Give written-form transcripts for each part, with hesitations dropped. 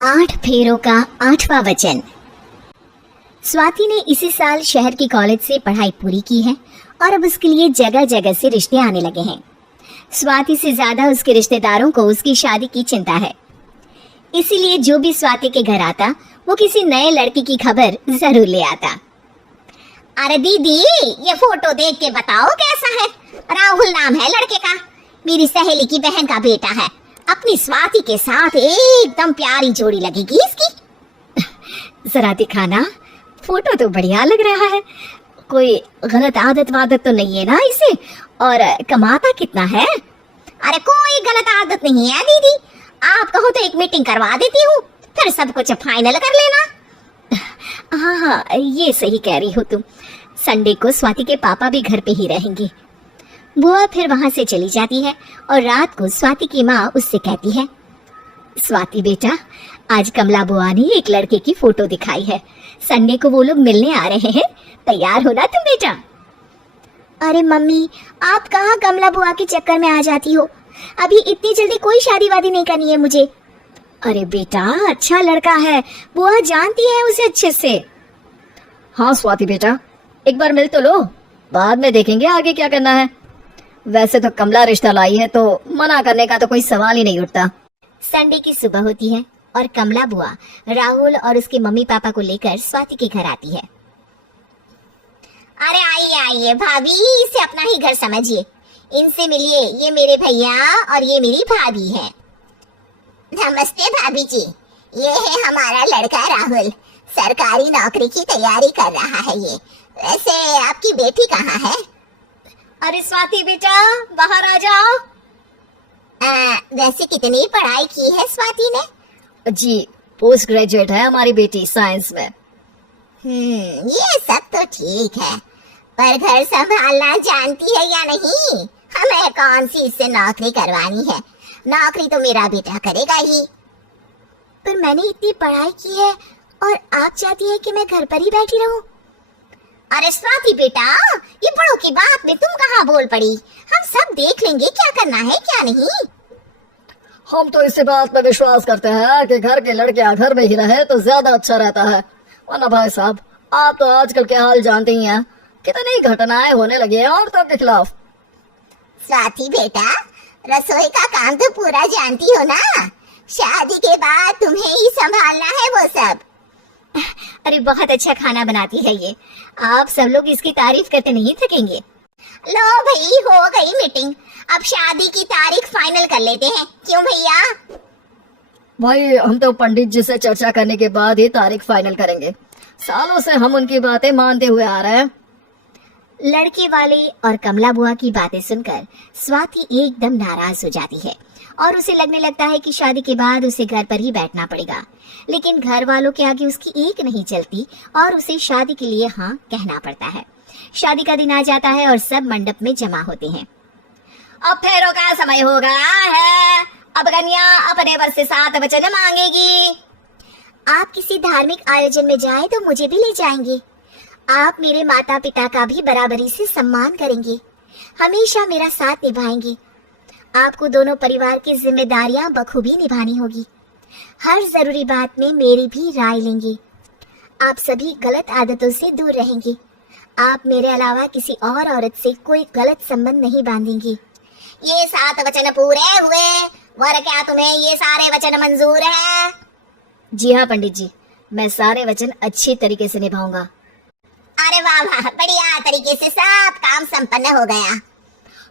8 फेरों का 8वां वचन। स्वाति ने इसी साल शहर की कॉलेज से पढ़ाई पूरी की है और अब उसके लिए जगह जगह से रिश्ते आने लगे हैं। स्वाति से ज्यादा उसके रिश्तेदारों को उसकी शादी की चिंता है, इसीलिए जो भी स्वाति के घर आता वो किसी नए लड़की की खबर जरूर ले आता। अरे दीदी, ये फोटो देख के बताओ कैसा है। राहुल नाम है लड़के का, मेरी सहेली की बहन का बेटा है। अपनी स्वाति के साथ एकदम प्यारी जोड़ी लगेगी इसकी। जरा दिखाना, फोटो तो बढ़िया लग रहा है। कोई गलत आदत वादत तो नहीं है ना इसे? और कमाता कितना है? अरे कोई गलत आदत नहीं है दीदी, आप कहो तो एक मीटिंग करवा देती हूँ, फिर सब कुछ फाइनल कर लेना। हाँ, ये सही कह रही हो तुम। संडे को स्वाति के पापा भी घर पे ही रहेंगे। बुआ फिर वहां से चली जाती है और रात को स्वाति की माँ उससे कहती है, स्वाति बेटा, आज कमला बुआ ने एक लड़के की फोटो दिखाई है। संडे को वो लोग मिलने आ रहे हैं, तैयार हो ना तुम बेटा। अरे मम्मी, आप कहाँ कमला बुआ के चक्कर में आ जाती हो? अभी इतनी जल्दी कोई शादी वादी नहीं करनी है मुझे। अरे बेटा, अच्छा लड़का है, बुआ जानती है उसे अच्छे से। हाँ स्वाति बेटा, एक बार मिल तो लो, बाद में देखेंगे आगे क्या करना है। वैसे तो कमला रिश्ता लाई है तो मना करने का तो कोई सवाल ही नहीं उठता। संडे की सुबह होती है और कमला बुआ राहुल और उसके मम्मी पापा को लेकर स्वाति के घर आती है। अरे आइए आइए भाभी, इसे अपना ही घर समझिए, इनसे मिलिए। ये मेरे भैया और ये मेरी भाभी है। नमस्ते भाभी जी, ये है हमारा लड़का राहुल, सरकारी नौकरी की तैयारी कर रहा है ये। वैसे आपकी बेटी कहाँ है? अरे स्वाति बेटा, बाहर आ जाओ। वैसे कितनी पढ़ाई की है स्वाति ने? जी, पोस्ट ग्रेजुएट है हमारी बेटी साइंस में। ये सब तो ठीक है, पर घर संभालना जानती है या नहीं? हमें कौन सी इससे नौकरी करवानी है? नौकरी तो मेरा बेटा करेगा ही। पर मैंने इतनी पढ़ाई की है और आप चाहती है कि मैं घर पर ही बैठी रहूं? अरे स्वाति बेटा, ये बड़ों की बात में तुम कहाँ बोल पड़ी? हम सब देख लेंगे क्या करना है क्या नहीं। हम तो इसी बात पर विश्वास करते हैं कि घर के लड़के घर में ही रहे तो ज्यादा अच्छा रहता है। वरना भाई साहब, आप तो आजकल के हाल जानते ही हैं, कितनी घटनाएं होने लगी हैं औरतों के खिलाफ। स्वाति बेटा, रसोई का काम तो पूरा जानती हो ना? शादी के बाद तुम्हें ही संभालना है वो सब। अरे बहुत अच्छा खाना बनाती है ये, आप सब लोग इसकी तारीफ करते नहीं थकेंगे। लो भाई, हो गई मीटिंग, अब शादी की तारीख फाइनल कर लेते हैं, क्यों भैया? भाई, हम तो पंडित जी से चर्चा करने के बाद ही तारीख फाइनल करेंगे। सालों से हम उनकी बातें मानते हुए आ रहे हैं। लड़के वाले और कमला बुआ की बातें सुनकर स्वाति एकदम नाराज हो जाती है और उसे लगने लगता है कि शादी के बाद उसे घर पर ही बैठना पड़ेगा। लेकिन घर वालों के आगे उसकी एक नहीं चलती और उसे शादी के लिए हाँ कहना पड़ता है। शादी का दिन आ जाता है और सब मंडप में जमा होते हैं। अब फेरों का समय हो गया है, अब कन्या अपने वर से 7 वचन मांगेगी। आप किसी धार्मिक आयोजन में जाएं तो मुझे भी ले जाएंगे। आप मेरे माता पिता का भी बराबरी से सम्मान करेंगे, हमेशा मेरा साथ निभाएंगे। आपको दोनों परिवार की जिम्मेदारियां बखूबी निभानी होगी। हर जरूरी बात में मेरी भी राय लेंगे। आप सभी गलत आदतों से दूर रहेंगे। आप मेरे अलावा किसी और औरत से कोई गलत संबंध नहीं बांधेंगे। ये 7 वचन पूरे हुए, वर क्या तुम्हें ये सारे वचन मंजूर है? जी हाँ पंडित जी, मैं सारे वचन अच्छी तरीके से निभाऊंगा। अरे वाह वाह, बढ़िया तरीके से सब काम संपन्न हो गया।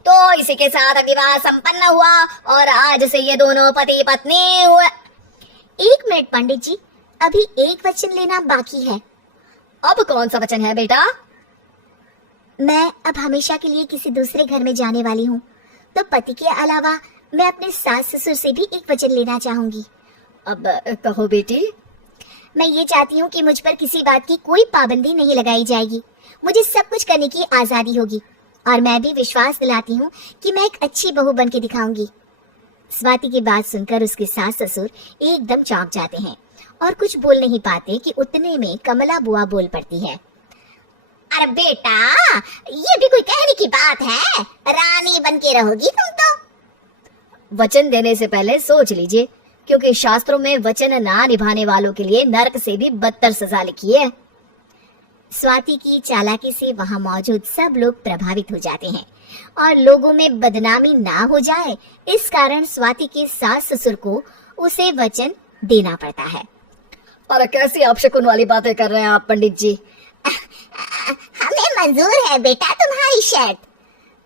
तो इसी के साथ विवाह संपन्न हुआ और आज से ये दोनों पति पत्नी हुए। 1 मिनट पंडित जी, अभी एक वचन लेना बाकी है। अब कौन सा वचन है बेटा? मैं अब हमेशा के लिए किसी दूसरे घर में जाने वाली हूँ, तो पति के अलावा मैं अपने सास ससुर से भी एक वचन लेना चाहूंगी। अब कहो बेटी। मैं ये चाहती हूँ कि मुझ पर किसी बात की कोई पाबंदी नहीं लगाई जाएगी। मुझे सब कुछ करने की आजादी होगी और मैं भी विश्वास दिलाती हूँ कि मैं एक अच्छी बहू बन के दिखाऊंगी। स्वाति की बात सुनकर उसके सास ससुर एकदम चौंक जाते हैं और कुछ बोल नहीं पाते कि उतने में कमला बुआ बोल पड़ती है। अरे बेटा, ये भी कोई कहने की बात है? रानी बन के रहोगी तुम तो। वचन देने से पहले सोच लीजिए क्योंकि शास्त्रों में वचन ना निभाने वालों के लिए नरक से भी बदतर सजा लिखी है। स्वाति की चालाकी से वहां मौजूद सब लोग प्रभावित हो जाते हैं और लोगों में बदनामी ना हो जाए, इस कारण स्वाति के सास ससुर को उसे वचन देना पड़ता है। अरे कैसी अपशकुन वाली बातें कर रहे हैं आप पंडित जी। हमें मंजूर है बेटा तुम्हारी शर्त।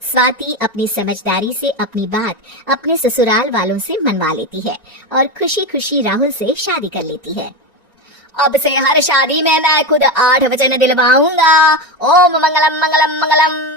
स्वाति अपनी समझदारी से अपनी बात अपने ससुराल वालों से मनवा लेती है और खुशी खुशी राहुल से शादी कर लेती है। अब से हर शादी में मैं खुद 8 वचन दिलवाऊंगा। ओम मंगलम मंगलम मंगलम।